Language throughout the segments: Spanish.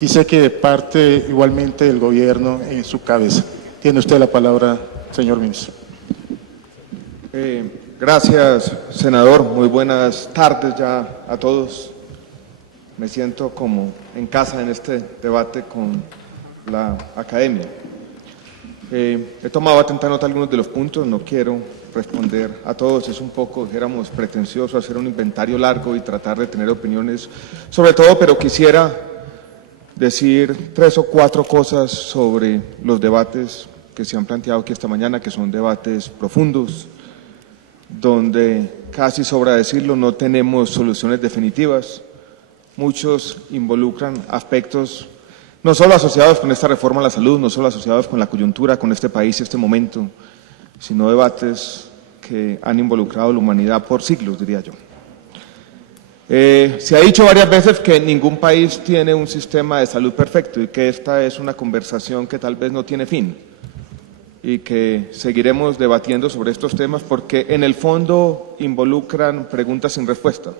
Y sé que parte igualmente del gobierno en su cabeza. Tiene usted la palabra, señor ministro. Gracias, senador. Muy buenas tardes ya a todos. Me siento como en casa en este debate con la academia. He tomado atenta nota de algunos de los puntos, no quiero responder a todos, es un poco, dijéramos, pretencioso hacer un inventario largo y tratar de tener opiniones sobre todo, pero quisiera decir 3 o 4 cosas sobre los debates que se han planteado aquí esta mañana, que son debates profundos, donde casi sobra decirlo, no tenemos soluciones definitivas. Muchos involucran aspectos no solo asociados con esta reforma a la salud, no solo asociados con la coyuntura, con este país y este momento, sino debates que han involucrado a la humanidad por siglos, diría yo. Se ha dicho varias veces que ningún país tiene un sistema de salud perfecto y que esta es una conversación que tal vez no tiene fin y que seguiremos debatiendo sobre estos temas porque en el fondo involucran preguntas sin respuesta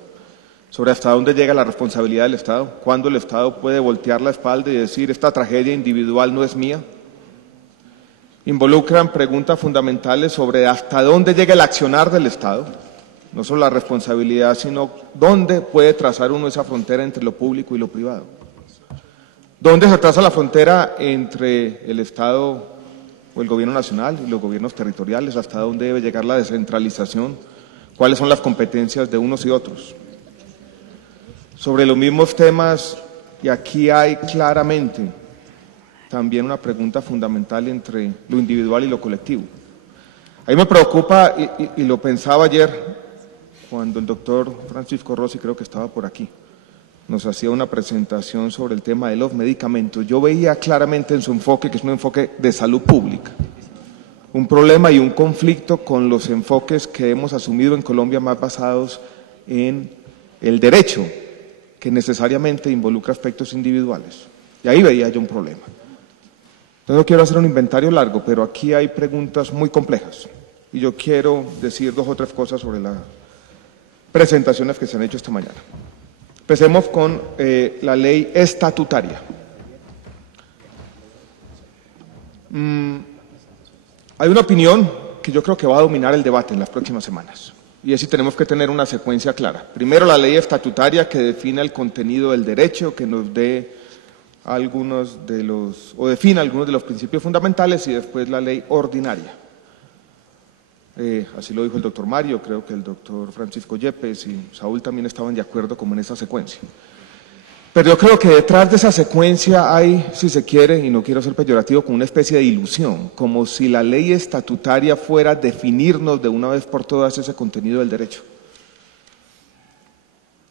sobre hasta dónde llega la responsabilidad del Estado, cuándo el Estado puede voltear la espalda y decir esta tragedia individual no es mía. Involucran preguntas fundamentales sobre hasta dónde llega el accionar del Estado, no solo la responsabilidad, sino dónde puede trazar uno esa frontera entre lo público y lo privado. ¿Dónde se traza la frontera entre el Estado o el gobierno nacional y los gobiernos territoriales? ¿Hasta dónde debe llegar la descentralización? ¿Cuáles son las competencias de unos y otros? Sobre los mismos temas, y aquí hay claramente también una pregunta fundamental entre lo individual y lo colectivo. A mí me preocupa, y lo pensaba ayer, cuando el doctor Francisco Rossi, creo que estaba por aquí, nos hacía una presentación sobre el tema de los medicamentos. Yo veía claramente en su enfoque, que es un enfoque de salud pública, un problema y un conflicto con los enfoques que hemos asumido en Colombia más basados en el derecho, que necesariamente involucra aspectos individuales. Y ahí veía yo un problema. Entonces no quiero hacer un inventario largo, pero aquí hay preguntas muy complejas. Y yo quiero decir 2 o 3 cosas sobre las presentaciones que se han hecho esta mañana. Empecemos con la ley estatutaria. Hay una opinión que yo creo que va a dominar el debate en las próximas semanas. Y es si tenemos que tener una secuencia clara. Primero la ley estatutaria que define el contenido del derecho, que nos dé define algunos de los principios fundamentales, y después la ley ordinaria. Así lo dijo el doctor Mario, creo que el doctor Francisco Yepes y Saúl también estaban de acuerdo como en esa secuencia. Pero yo creo que detrás de esa secuencia hay, si se quiere, y no quiero ser peyorativo, como una especie de ilusión, como si la ley estatutaria fuera a definirnos de una vez por todas ese contenido del derecho.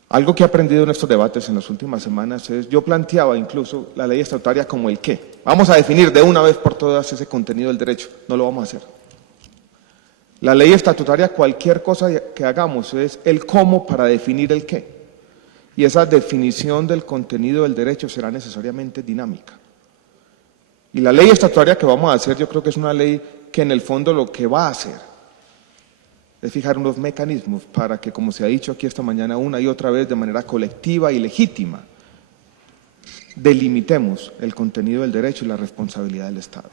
Algo que he aprendido en estos debates en las últimas semanas es, yo planteaba incluso la ley estatutaria como el qué. Vamos a definir de una vez por todas ese contenido del derecho. No lo vamos a hacer. La ley estatutaria, cualquier cosa que hagamos, es el cómo para definir el qué. Y esa definición del contenido del derecho será necesariamente dinámica. Y la ley estatutaria que vamos a hacer, yo creo que es una ley que en el fondo lo que va a hacer es fijar unos mecanismos para que, como se ha dicho aquí esta mañana una y otra vez de manera colectiva y legítima, delimitemos el contenido del derecho y la responsabilidad del Estado.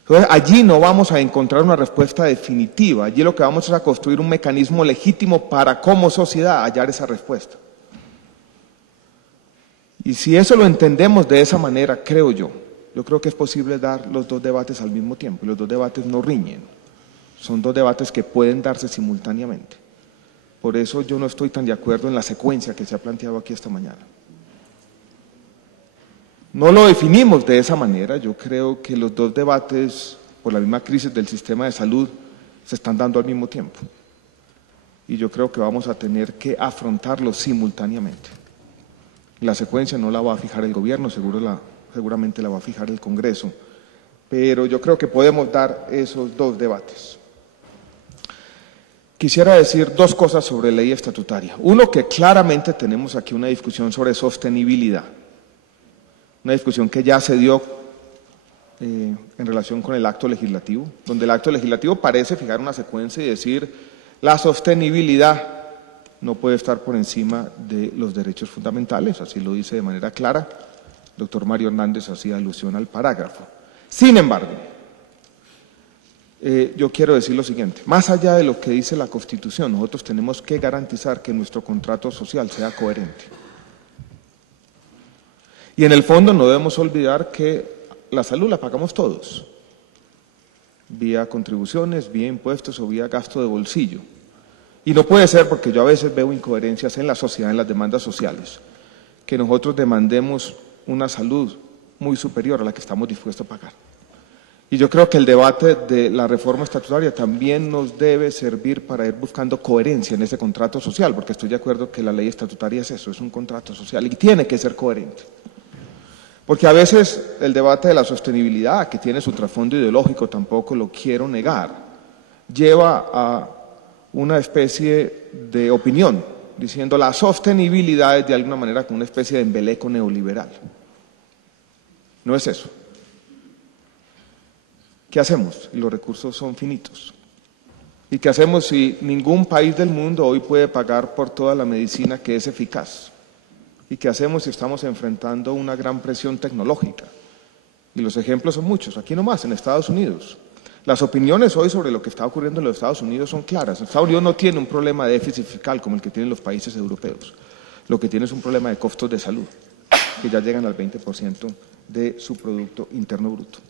Entonces, allí no vamos a encontrar una respuesta definitiva, allí lo que vamos es a construir un mecanismo legítimo para, como sociedad, hallar esa respuesta. Y si eso lo entendemos de esa manera, creo yo creo que es posible dar los 2 debates al mismo tiempo, y los 2 debates no riñen, son 2 debates que pueden darse simultáneamente. Por eso yo no estoy tan de acuerdo en la secuencia que se ha planteado aquí esta mañana. No lo definimos de esa manera, yo creo que los 2 debates, por la misma crisis del sistema de salud, se están dando al mismo tiempo. Y yo creo que vamos a tener que afrontarlos simultáneamente. La secuencia no la va a fijar el gobierno, seguramente la va a fijar el Congreso, pero yo creo que podemos dar esos 2 debates. Quisiera decir 2 cosas sobre ley estatutaria. Uno, que claramente tenemos aquí una discusión sobre sostenibilidad. Una discusión que ya se dio en relación con el acto legislativo, donde el acto legislativo parece fijar una secuencia y decir la sostenibilidad no puede estar por encima de los derechos fundamentales, así lo dice de manera clara. El doctor Mario Hernández hacía alusión al parágrafo. Sin embargo, yo quiero decir lo siguiente, más allá de lo que dice la Constitución, nosotros tenemos que garantizar que nuestro contrato social sea coherente. Y en el fondo no debemos olvidar que la salud la pagamos todos, vía contribuciones, vía impuestos o vía gasto de bolsillo. Y no puede ser, porque yo a veces veo incoherencias en la sociedad, en las demandas sociales, que nosotros demandemos una salud muy superior a la que estamos dispuestos a pagar. Y yo creo que el debate de la reforma estatutaria también nos debe servir para ir buscando coherencia en ese contrato social, porque estoy de acuerdo que la ley estatutaria es eso, es un contrato social y tiene que ser coherente. Porque a veces el debate de la sostenibilidad, que tiene su trasfondo ideológico, tampoco lo quiero negar, lleva a una especie de opinión, diciendo la sostenibilidad es de alguna manera como una especie de embeleco neoliberal. No es eso. ¿Qué hacemos? Y los recursos son finitos. ¿Y qué hacemos si ningún país del mundo hoy puede pagar por toda la medicina que es eficaz? ¿Y qué hacemos si estamos enfrentando una gran presión tecnológica? Y los ejemplos son muchos, aquí nomás, en Estados Unidos. Las opiniones hoy sobre lo que está ocurriendo en los Estados Unidos son claras. Estados Unidos no tiene un problema de déficit fiscal como el que tienen los países europeos. Lo que tiene es un problema de costos de salud, que ya llegan al 20% de su Producto Interno Bruto.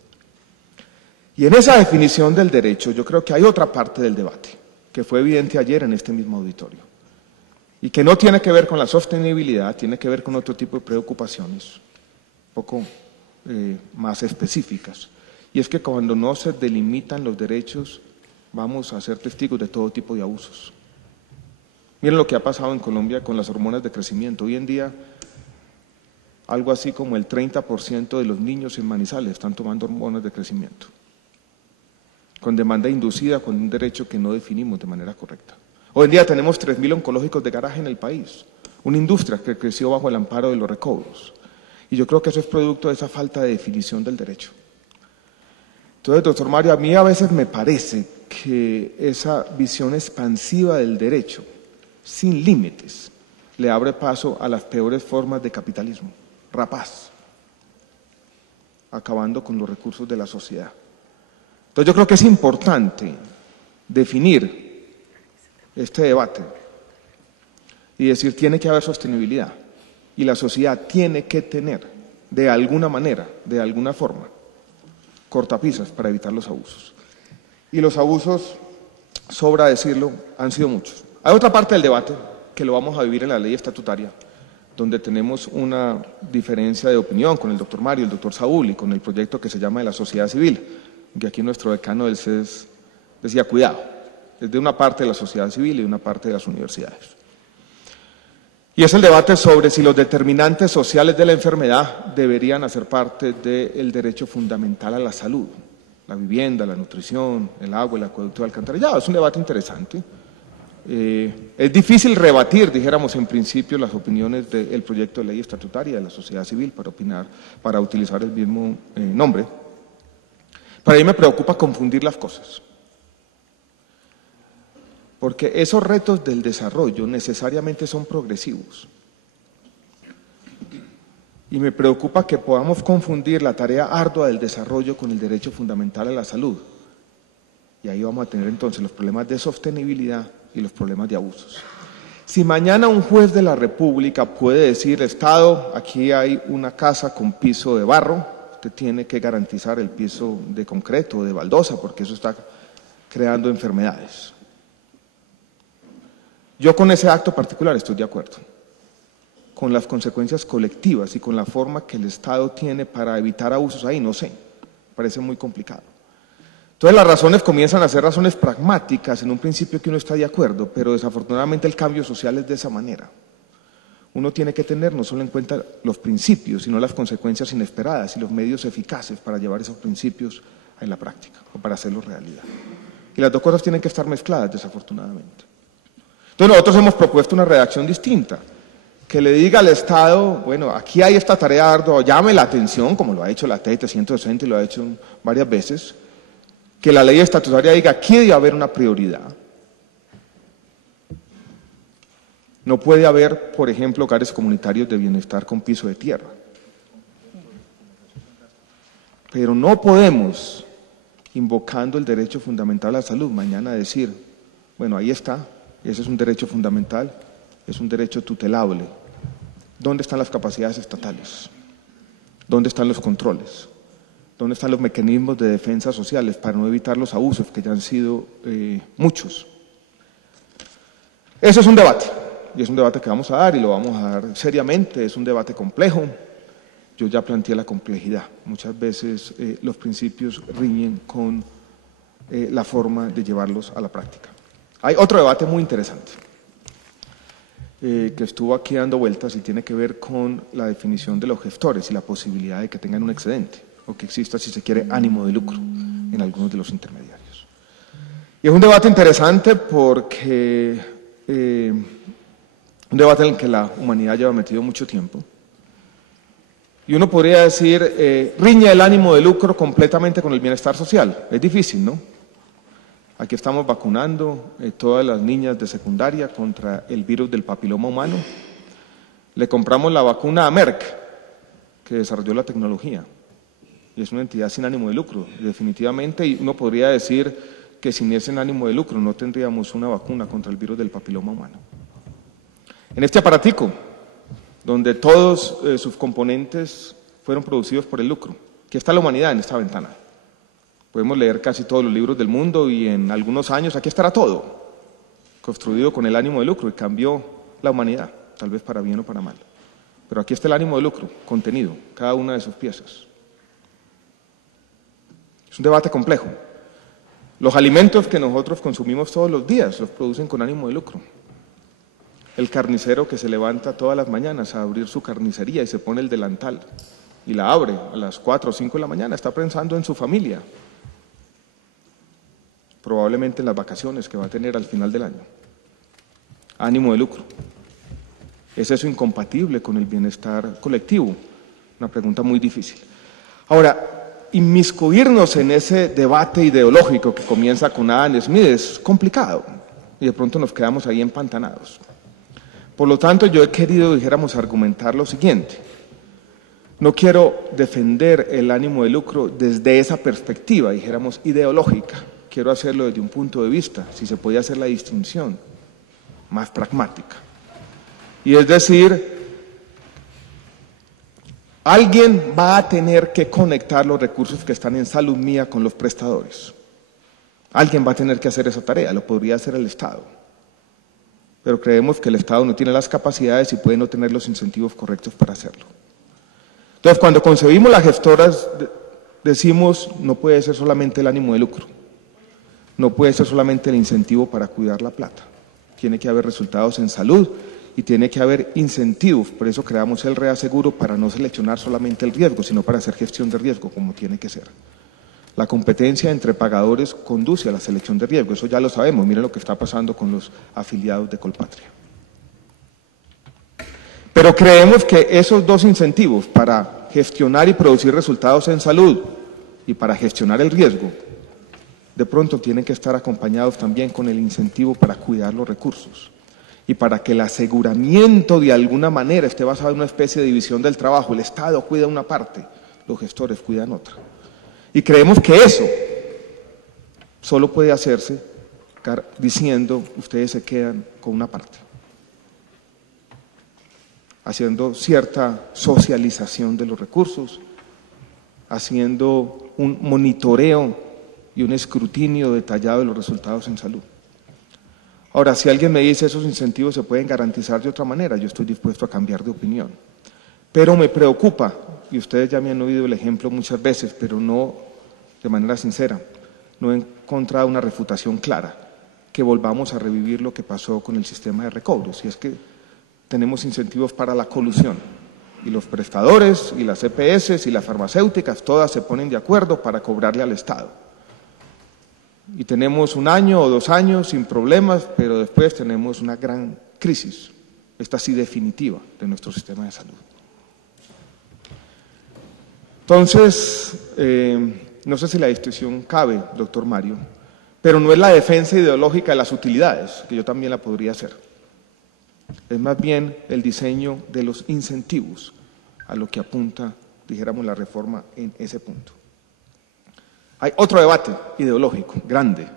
Y en esa definición del derecho yo creo que hay otra parte del debate, que fue evidente ayer en este mismo auditorio, y que no tiene que ver con la sostenibilidad, tiene que ver con otro tipo de preocupaciones, un poco más específicas. Y es que cuando no se delimitan los derechos, vamos a ser testigos de todo tipo de abusos. Miren lo que ha pasado en Colombia con las hormonas de crecimiento. Hoy en día, algo así como el 30% de los niños en Manizales están tomando hormonas de crecimiento, con demanda inducida, con un derecho que no definimos de manera correcta. Hoy en día tenemos 3.000 oncológicos de garaje en el país, una industria que creció bajo el amparo de los recobros. Y yo creo que eso es producto de esa falta de definición del derecho. Entonces, doctor Mario, a mí a veces me parece que esa visión expansiva del derecho, sin límites, le abre paso a las peores formas de capitalismo, rapaz, acabando con los recursos de la sociedad. Entonces yo creo que es importante definir este debate y decir, tiene que haber sostenibilidad y la sociedad tiene que tener, de alguna manera, de alguna forma, cortapisas para evitar los abusos. Y los abusos, sobra decirlo, han sido muchos. Hay otra parte del debate que lo vamos a vivir en la ley estatutaria, donde tenemos una diferencia de opinión con el doctor Mario, el doctor Saúl y con el proyecto que se llama de la sociedad civil, que aquí nuestro decano del CES decía, cuidado, es de una parte de la sociedad civil y de una parte de las universidades. Y es el debate sobre si los determinantes sociales de la enfermedad deberían hacer parte del derecho fundamental a la salud, la vivienda, la nutrición, el agua, el acueducto, el alcantarillado. Es un debate interesante. Es difícil rebatir, dijéramos en principio, las opiniones del proyecto de ley estatutaria de la sociedad civil para opinar, para utilizar el mismo nombre. Para mí me preocupa confundir las cosas, porque esos retos del desarrollo necesariamente son progresivos. Y me preocupa que podamos confundir la tarea ardua del desarrollo con el derecho fundamental a la salud. Y ahí vamos a tener entonces los problemas de sostenibilidad y los problemas de abusos. Si mañana un juez de la República puede decir, Estado, aquí hay una casa con piso de barro, usted tiene que garantizar el piso de concreto o de baldosa, porque eso está creando enfermedades. Yo con ese acto particular estoy de acuerdo, con las consecuencias colectivas y con la forma que el Estado tiene para evitar abusos ahí, no sé, parece muy complicado. Entonces las razones comienzan a ser razones pragmáticas, en un principio que uno está de acuerdo, pero desafortunadamente el cambio social es de esa manera. Uno tiene que tener no solo en cuenta los principios, sino las consecuencias inesperadas y los medios eficaces para llevar esos principios en la práctica o para hacerlos realidad. Y las dos cosas tienen que estar mezcladas, desafortunadamente. Entonces nosotros hemos propuesto una redacción distinta, que le diga al Estado, bueno, aquí hay esta tarea ardua, llame la atención, como lo ha hecho la TET 160 y lo ha hecho varias veces, que la ley estatutaria diga, aquí debe haber una prioridad. No puede haber, por ejemplo, hogares comunitarios de bienestar con piso de tierra. pero no podemos, invocando el derecho fundamental a la salud, mañana decir, bueno, ahí está, ese es un derecho fundamental, es un derecho tutelable. ¿Dónde están las capacidades estatales? ¿Dónde están los controles? ¿Dónde están los mecanismos de defensa sociales para no evitar los abusos que ya han sido muchos? Ese es un debate, y es un debate que vamos a dar y lo vamos a dar seriamente, es un debate complejo. Yo ya planteé la complejidad. Muchas veces los principios riñen con la forma de llevarlos a la práctica. Hay otro debate muy interesante que estuvo aquí dando vueltas y tiene que ver con la definición de los gestores y la posibilidad de que tengan un excedente o que exista, si se quiere, ánimo de lucro en algunos de los intermediarios. Y es un debate interesante porque un debate en el que la humanidad lleva metido mucho tiempo. Y uno podría decir, riñe el ánimo de lucro completamente con el bienestar social. Es difícil, ¿no? Aquí estamos vacunando todas las niñas de secundaria contra el virus del papiloma humano. Le compramos la vacuna a Merck, que desarrolló la tecnología. Y es una entidad sin ánimo de lucro, definitivamente. Y uno podría decir que sin ese ánimo de lucro no tendríamos una vacuna contra el virus del papiloma humano. En este aparatico, donde todos sus componentes fueron producidos por el lucro, que está la humanidad en esta ventana. Podemos leer casi todos los libros del mundo y en algunos años aquí estará todo, construido con el ánimo de lucro y cambió la humanidad, tal vez para bien o para mal. Pero aquí está el ánimo de lucro, contenido, cada una de sus piezas. Es un debate complejo. Los alimentos que nosotros consumimos todos los días los producen con ánimo de lucro. El carnicero que se levanta todas las mañanas a abrir su carnicería y se pone el delantal y la abre a las 4 o 5 de la mañana, está pensando en su familia, probablemente en las vacaciones que va a tener al final del año. Ánimo de lucro. ¿Es eso incompatible con el bienestar colectivo? Una pregunta muy difícil. Ahora, inmiscuirnos en ese debate ideológico que comienza con Adam Smith es complicado y de pronto nos quedamos ahí empantanados. Por lo tanto, yo he querido, dijéramos, argumentar lo siguiente. No quiero defender el ánimo de lucro desde esa perspectiva, dijéramos, ideológica. Quiero hacerlo desde un punto de vista, si se podía hacer la distinción, más pragmática. Y es decir, alguien va a tener que conectar los recursos que están en salud mía con los prestadores. Alguien va a tener que hacer esa tarea, lo podría hacer el Estado. Pero creemos que el Estado no tiene las capacidades y puede no tener los incentivos correctos para hacerlo. Entonces, cuando concebimos las gestoras, decimos, no puede ser solamente el ánimo de lucro, no puede ser solamente el incentivo para cuidar la plata, tiene que haber resultados en salud y tiene que haber incentivos, por eso creamos el reaseguro para no seleccionar solamente el riesgo, sino para hacer gestión de riesgo, como tiene que ser. La competencia entre pagadores conduce a la selección de riesgo, eso ya lo sabemos, miren lo que está pasando con los afiliados de Colpatria. Pero creemos que esos dos incentivos para gestionar y producir resultados en salud y para gestionar el riesgo, de pronto tienen que estar acompañados también con el incentivo para cuidar los recursos y para que el aseguramiento de alguna manera esté basado en una especie de división del trabajo. El Estado cuida una parte, los gestores cuidan otra. Y creemos que eso solo puede hacerse diciendo, ustedes se quedan con una parte, haciendo cierta socialización de los recursos, haciendo un monitoreo y un escrutinio detallado de los resultados en salud. Ahora, si alguien me dice esos incentivos se pueden garantizar de otra manera, yo estoy dispuesto a cambiar de opinión. Pero me preocupa, y ustedes ya me han oído el ejemplo muchas veces, pero no de manera sincera, no he encontrado una refutación clara, que volvamos a revivir lo que pasó con el sistema de recobros, y es que tenemos incentivos para la colusión, y los prestadores, y las EPS, y las farmacéuticas, todas se ponen de acuerdo para cobrarle al Estado. Y tenemos 1 año o 2 años sin problemas, pero después tenemos una gran crisis, esta sí definitiva, de nuestro sistema de salud. Entonces, no sé si la distinción cabe, doctor Mario, pero no es la defensa ideológica de las utilidades, que yo también la podría hacer. Es más bien el diseño de los incentivos a lo que apunta, dijéramos, la reforma en ese punto. Hay otro debate ideológico grande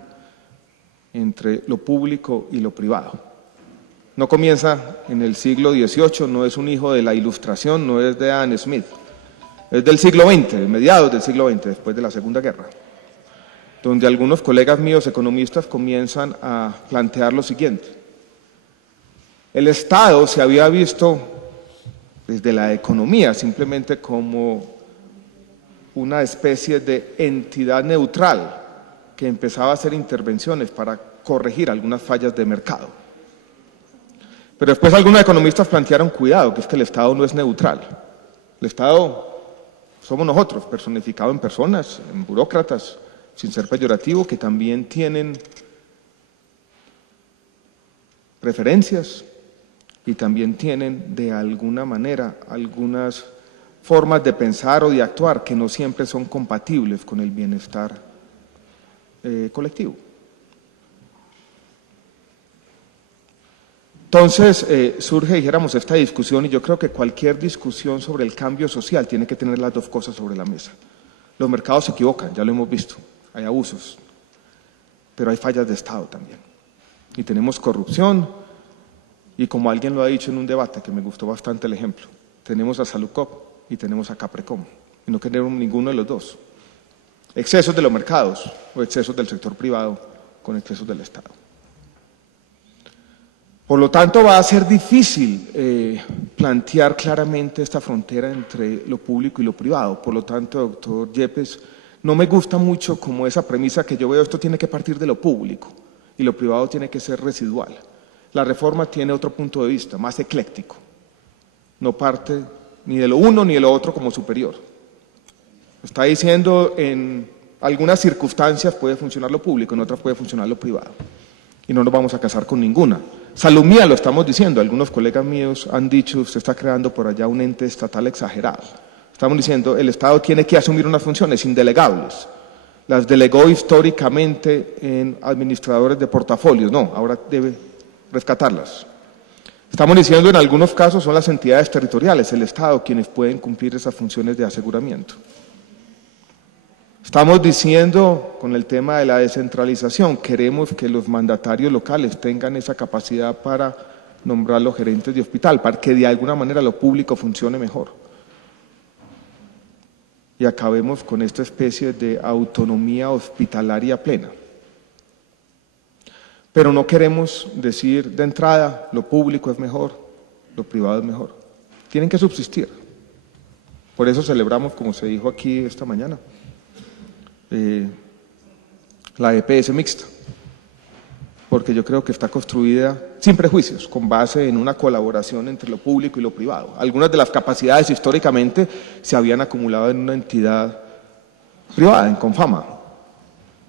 entre lo público y lo privado. No comienza en el siglo XVIII, no es un hijo de la Ilustración, no es de Adam Smith, es del siglo XX, mediados del siglo XX, después de la Segunda Guerra, donde algunos colegas míos economistas comienzan a plantear lo siguiente. El Estado se había visto desde la economía simplemente como una especie de entidad neutral que empezaba a hacer intervenciones para corregir algunas fallas de mercado. Pero después algunos economistas plantearon, cuidado, que es que el Estado no es neutral. El Estado somos nosotros, personificados en personas, en burócratas, sin ser peyorativo, que también tienen preferencias y también tienen de alguna manera algunas formas de pensar o de actuar que no siempre son compatibles con el bienestar colectivo. Entonces surge, dijéramos, esta discusión, y yo creo que cualquier discusión sobre el cambio social tiene que tener las dos cosas sobre la mesa. Los mercados se equivocan, ya lo hemos visto, hay abusos, pero hay fallas de Estado también. Y tenemos corrupción, y como alguien lo ha dicho en un debate, que me gustó bastante el ejemplo, tenemos a Saludcop y tenemos a Caprecom, y no queremos ninguno de los dos. Excesos de los mercados o excesos del sector privado con excesos del Estado. Por lo tanto, va a ser difícil plantear claramente esta frontera entre lo público y lo privado. Por lo tanto, doctor Yepes, no me gusta mucho como esa premisa que yo veo, esto tiene que partir de lo público y lo privado tiene que ser residual. La reforma tiene otro punto de vista, más ecléctico. No parte ni de lo uno ni de lo otro como superior. Está diciendo en algunas circunstancias puede funcionar lo público, en otras puede funcionar lo privado. Y no nos vamos a casar con ninguna. Salud mía lo estamos diciendo, algunos colegas míos han dicho, usted está creando por allá un ente estatal exagerado. Estamos diciendo, el Estado tiene que asumir unas funciones indelegables. Las delegó históricamente en administradores de portafolios, no, ahora debe rescatarlas. Estamos diciendo, en algunos casos son las entidades territoriales, el Estado, quienes pueden cumplir esas funciones de aseguramiento. Estamos diciendo, con el tema de la descentralización, queremos que los mandatarios locales tengan esa capacidad para nombrar los gerentes de hospital, para que de alguna manera lo público funcione mejor. Y acabemos con esta especie de autonomía hospitalaria plena. Pero no queremos decir de entrada, lo público es mejor, lo privado es mejor. Tienen que subsistir. Por eso celebramos, como se dijo aquí esta mañana, la EPS mixta, porque yo creo que está construida sin prejuicios, con base en una colaboración entre lo público y lo privado. Algunas de las capacidades históricamente se habían acumulado en una entidad privada, en Confama,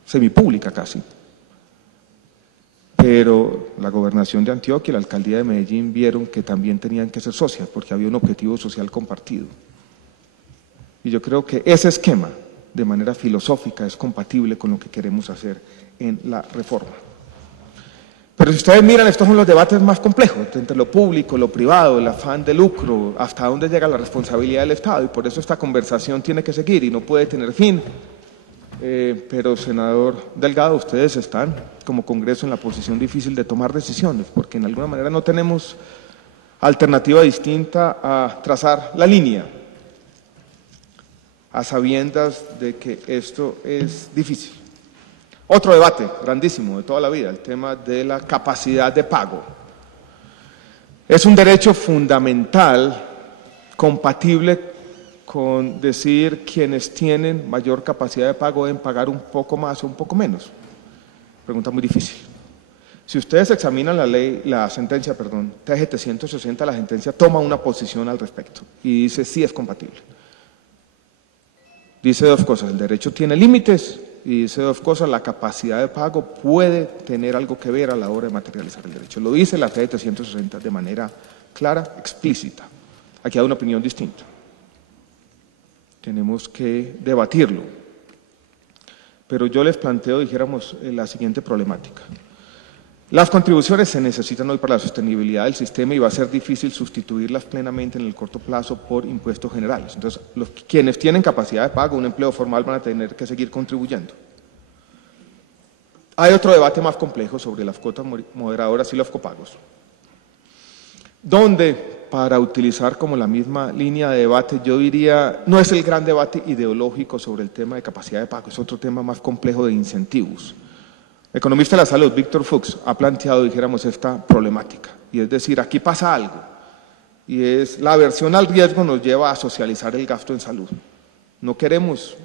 semipública casi. Pero la gobernación de Antioquia y la alcaldía de Medellín vieron que también tenían que ser socias, porque había un objetivo social compartido. Y yo creo que ese esquema, de manera filosófica, es compatible con lo que queremos hacer en la reforma. Pero si ustedes miran, estos son los debates más complejos, entre lo público, lo privado, el afán de lucro, hasta dónde llega la responsabilidad del Estado, y por eso esta conversación tiene que seguir y no puede tener fin. Pero, senador Delgado, ustedes están como Congreso en la posición difícil de tomar decisiones, porque en alguna manera no tenemos alternativa distinta a trazar la línea, a sabiendas de que esto es difícil. Otro debate grandísimo de toda la vida, el tema de la capacidad de pago. Es un derecho fundamental, compatible con decir quienes tienen mayor capacidad de pago deben pagar un poco más o un poco menos. Pregunta muy difícil. Si ustedes examinan la sentencia, TGT 160, la sentencia toma una posición al respecto y dice sí es compatible. Dice dos cosas, el derecho tiene límites y dice dos cosas, la capacidad de pago puede tener algo que ver a la hora de materializar el derecho. Lo dice la TGT 160 de manera clara, explícita. Aquí hay una opinión distinta. Tenemos que debatirlo. Pero yo les planteo, dijéramos, la siguiente problemática. Las contribuciones se necesitan hoy para la sostenibilidad del sistema y va a ser difícil sustituirlas plenamente en el corto plazo por impuestos generales. Entonces, quienes tienen capacidad de pago, un empleo formal, van a tener que seguir contribuyendo. Hay otro debate más complejo sobre las cuotas moderadoras y los copagos, donde, para utilizar como la misma línea de debate, yo diría, no es el gran debate ideológico sobre el tema de capacidad de pago, es otro tema más complejo de incentivos. El economista de la salud, Víctor Fuchs, ha planteado, dijéramos, esta problemática, y es decir, aquí pasa algo, y es la aversión al riesgo nos lleva a socializar el gasto en salud. No queremos,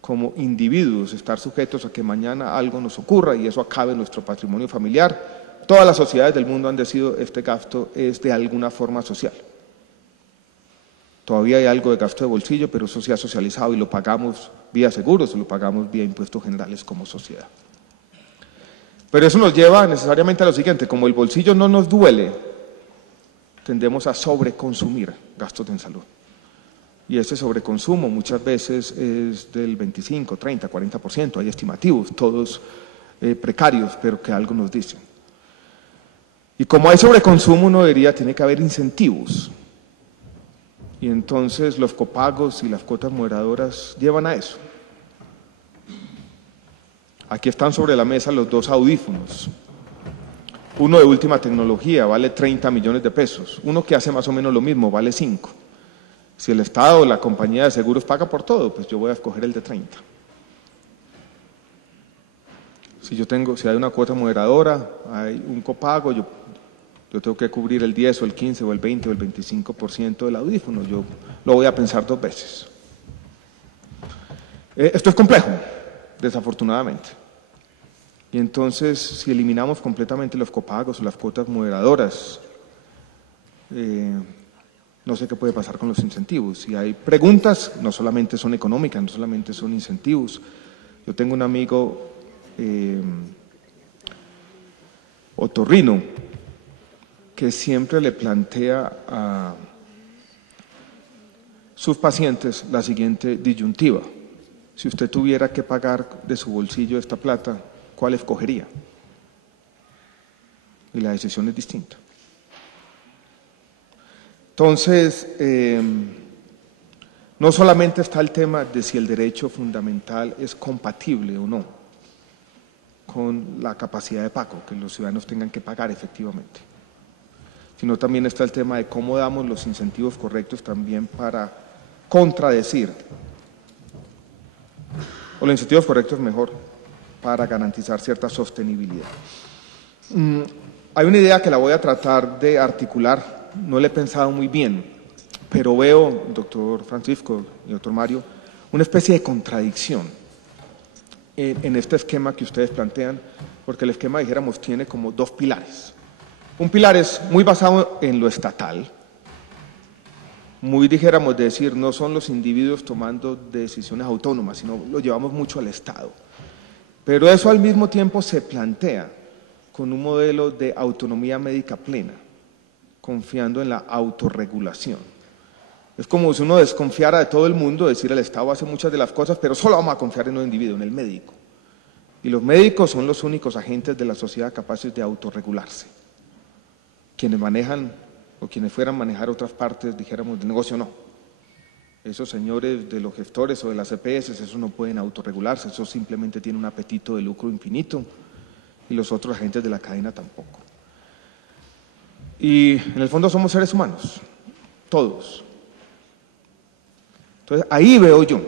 como individuos, estar sujetos a que mañana algo nos ocurra y eso acabe en nuestro patrimonio familiar. Todas las sociedades del mundo han decidido este gasto es de alguna forma social. Todavía hay algo de gasto de bolsillo, pero eso se ha socializado y lo pagamos vía seguros o lo pagamos vía impuestos generales como sociedad. Pero eso nos lleva necesariamente a lo siguiente, como el bolsillo no nos duele, tendemos a sobreconsumir gastos en salud. Y ese sobreconsumo muchas veces es del 25, 30, 40%, hay estimativos, todos precarios, pero que algo nos dicen. Y como hay sobreconsumo, uno diría, tiene que haber incentivos. Y entonces los copagos y las cuotas moderadoras llevan a eso. Aquí están sobre la mesa los dos audífonos. Uno de última tecnología vale 30 millones de pesos. Uno que hace más o menos lo mismo vale 5. Si el Estado o la compañía de seguros paga por todo, pues yo voy a escoger el de 30. Si hay una cuota moderadora, hay un copago, yo tengo que cubrir el 10 o el 15 o el 20 o el 25% del audífono. Yo lo voy a pensar 2 veces. Esto es complejo, desafortunadamente. Y entonces, si eliminamos completamente los copagos o las cuotas moderadoras, no sé qué puede pasar con los incentivos. Si hay preguntas, no solamente son económicas, no solamente son incentivos. Yo tengo un amigo otorrino que siempre le plantea a sus pacientes la siguiente disyuntiva. Si usted tuviera que pagar de su bolsillo esta plata, ¿cuál escogería? Y la decisión es distinta. Entonces, no solamente está el tema de si el derecho fundamental es compatible o no con la capacidad de pago, que los ciudadanos tengan que pagar efectivamente, sino también está el tema de cómo damos los incentivos correctos también para contradecir, o los incentivos correctos mejor, para garantizar cierta sostenibilidad. Hay una idea que la voy a tratar de articular, no la he pensado muy bien, pero veo, doctor Francisco y doctor Mario, una especie de contradicción en este esquema que ustedes plantean, porque el esquema, dijéramos, tiene como 2 pilares. Un pilar es muy basado en lo estatal, muy, dijéramos, de decir, no son los individuos tomando decisiones autónomas, sino lo llevamos mucho al Estado. Pero eso al mismo tiempo se plantea con un modelo de autonomía médica plena, confiando en la autorregulación. Es como si uno desconfiara de todo el mundo, decir el Estado hace muchas de las cosas, pero solo vamos a confiar en un individuo, en el médico. Y los médicos son los únicos agentes de la sociedad capaces de autorregularse. Quienes manejan, o quienes fueran a manejar otras partes, dijéramos, del negocio, no. Esos señores de los gestores o de las EPS, esos no pueden autorregularse, esos simplemente tienen un apetito de lucro infinito, y los otros agentes de la cadena tampoco. Y en el fondo somos seres humanos, todos. Entonces ahí veo yo,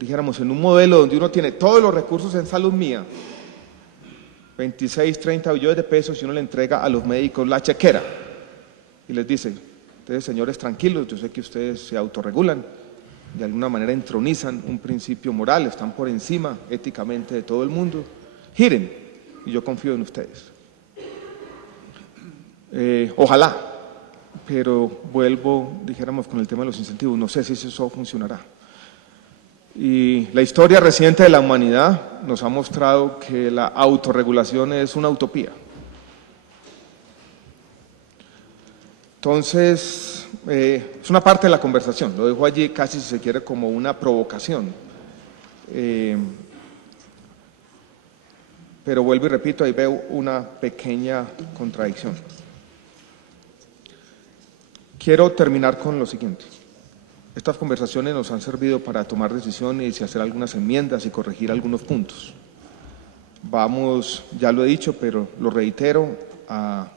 dijéramos, en un modelo donde uno tiene todos los recursos en salud mía, 26, 30 billones de pesos, y uno le entrega a los médicos la chequera y les dice, ustedes señores tranquilos, yo sé que ustedes se autorregulan, de alguna manera entronizan un principio moral, están por encima éticamente de todo el mundo, giren, y yo confío en ustedes. Ojalá, pero vuelvo, dijéramos, con el tema de los incentivos, no sé si eso funcionará. Y la historia reciente de la humanidad nos ha mostrado que la autorregulación es una utopía. Entonces, es una parte de la conversación, lo dejo allí casi, si se quiere, como una provocación. pero vuelvo y repito, ahí veo una pequeña contradicción. Quiero terminar con lo siguiente. Estas conversaciones nos han servido para tomar decisiones y hacer algunas enmiendas y corregir algunos puntos. Vamos, ya lo he dicho, pero lo reitero, a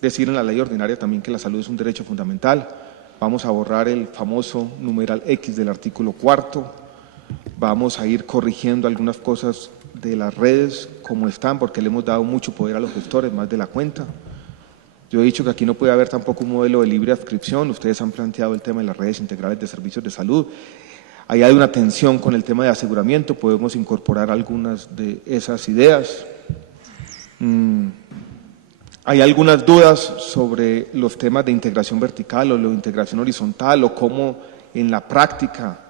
decir en la ley ordinaria también que la salud es un derecho fundamental. Vamos a borrar el famoso numeral X del artículo 4. Vamos a ir corrigiendo algunas cosas de las redes como están, porque le hemos dado mucho poder a los gestores, más de la cuenta. Yo he dicho que aquí no puede haber tampoco un modelo de libre adscripción. Ustedes han planteado el tema de las redes integrales de servicios de salud. Ahí hay una tensión con el tema de aseguramiento, podemos incorporar algunas de esas ideas. Hay algunas dudas sobre los temas de integración vertical o de integración horizontal, o cómo en la práctica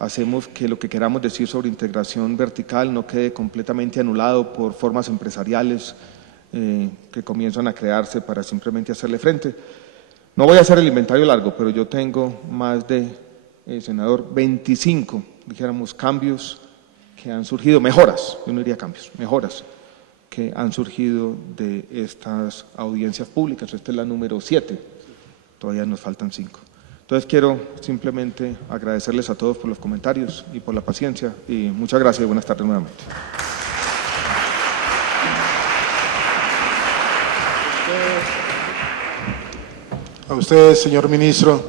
hacemos que lo que queramos decir sobre integración vertical no quede completamente anulado por formas empresariales que comienzan a crearse para simplemente hacerle frente. No voy a hacer el inventario largo, pero yo tengo más de, senador, 25, dijéramos, cambios que han surgido, mejoras, yo no diría cambios, mejoras que han surgido de estas audiencias públicas. Esta es la número 7, todavía nos faltan 5. Entonces quiero simplemente agradecerles a todos por los comentarios y por la paciencia, y muchas gracias y buenas tardes nuevamente. A usted, señor ministro.